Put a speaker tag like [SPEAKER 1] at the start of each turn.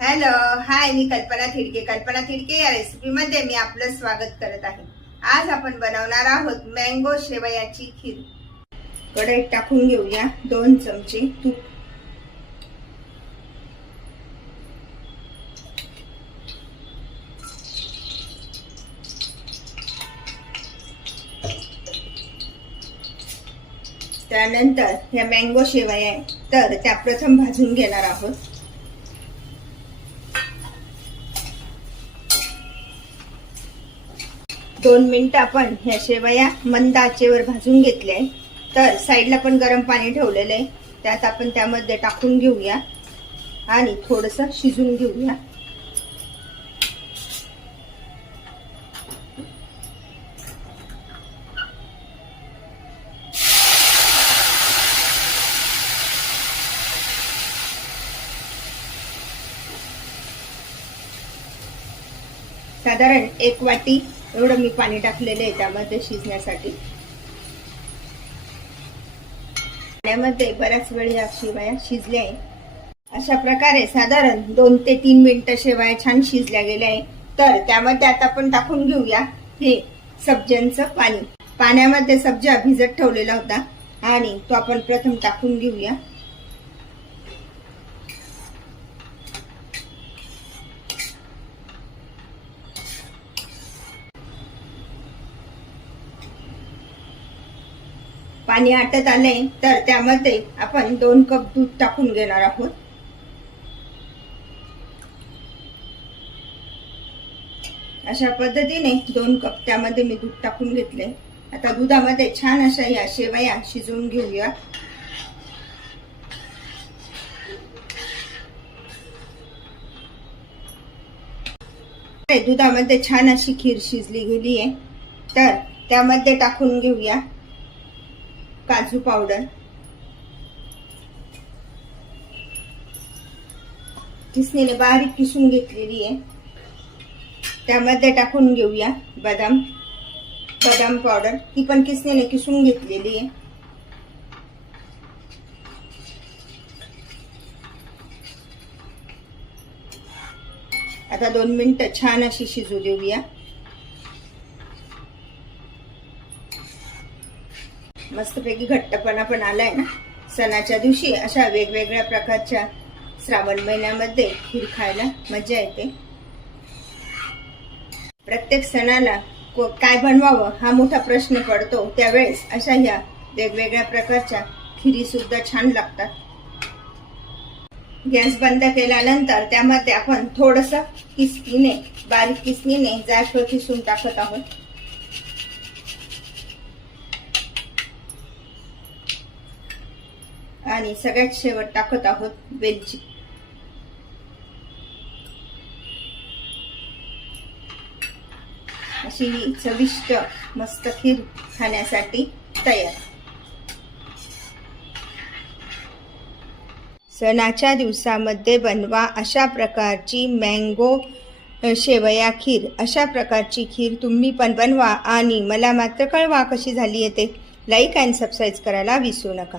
[SPEAKER 1] Hello hi मी कल्पना थिडके. कल्पना थिडके या रेसिपीमध्ये मी आपलं स्वागत करत आहे. आज आपण बनवणार आहोत मँगो शेवयाची खीर. कढईत टाकून घेऊया दोन चमचे तूप. त्यानंतर ह्या मँगो शेवया आहे. तर त्या प्रथम भाजून घेणार आहोत. दोन मिनटं आपण ह्या शेवया मंद आचेवर भाजून घेतल्या. आहे तर साईडला पण गरम पाणी ठेवलेलं आहे. त्यात आपण त्यामध्ये टाकून घेऊया. आणि थोडंसं शिजून घेऊया. साधारण एक वाटी एवढं मी पाणी टाकलेलं आहे त्यामध्ये शिजण्यासाठी. पाण्यामध्ये बऱ्याच वेळ या शेवया शिजल्या आहे अशा प्रकारे साधारण दोन ते तीन मिनिटं शेवया छान शिजल्या गेल्या आहे तर त्यामध्ये आता आपण टाकून घेऊया हे सब्ज्यांचं पाणी. पाण्यामध्ये सब्जा भिजत ठेवलेला होता आणि तो आपण प्रथम टाकून घेऊया. पाणी आटत आले तर त्यामध्ये आपण दोन कप दूध टाकून घेणार आहोत. अशा पद्धतीने दोन कप त्यामध्ये मी दूध टाकून घेतले. आता दुधामध्ये छान अशा या शेवया शिजवून घेऊया. दुधामध्ये छान अशी खीर शिजली गेली आहे तर त्यामध्ये टाकून घेऊया. काजू पावडर. किसणीने बारीक किसून घेतलेली आहे. त्यामध्ये टाकून घेऊया बदाम. बदाम पावडर. ती पण किसणीने किसून घेतलेली आहे. आता दोन मिनिटं छान अशी शिजू देऊया. मस्तपैकी घट्टपणा पण आलाय ना. सणाच्या दिवशी अशा वेगवेगळ्या प्रकारच्या श्रावण महिन्यामध्ये खीर खायला मजा येते. प्रत्येक सणाला काय बनवावं हा मोठा प्रश्न पडतो. त्यावेळेस अशा ह्या वेगवेगळ्या प्रकारच्या खिरी सुद्धा छान लागतात. गॅस बंद केल्यानंतर त्यामध्ये आपण थोडस किसनीने बारीक किसनीने जायफळ किसून टाकत आहोत. आणि सगळ्यात शेवट टाकत आहोत वेलची अशी ही चविष्ट मस्त खीर खाण्यासाठी तयार. सणाच्या दिवसामध्ये बनवा अशा प्रकारची मँगो शेवया खीर. अशा प्रकारची खीर तुम्ही पण बनवा आणि मला मात्र कळवा कशी झाली आहे ते. लाईक अँड सबस्क्राईब करायला विसरू नका.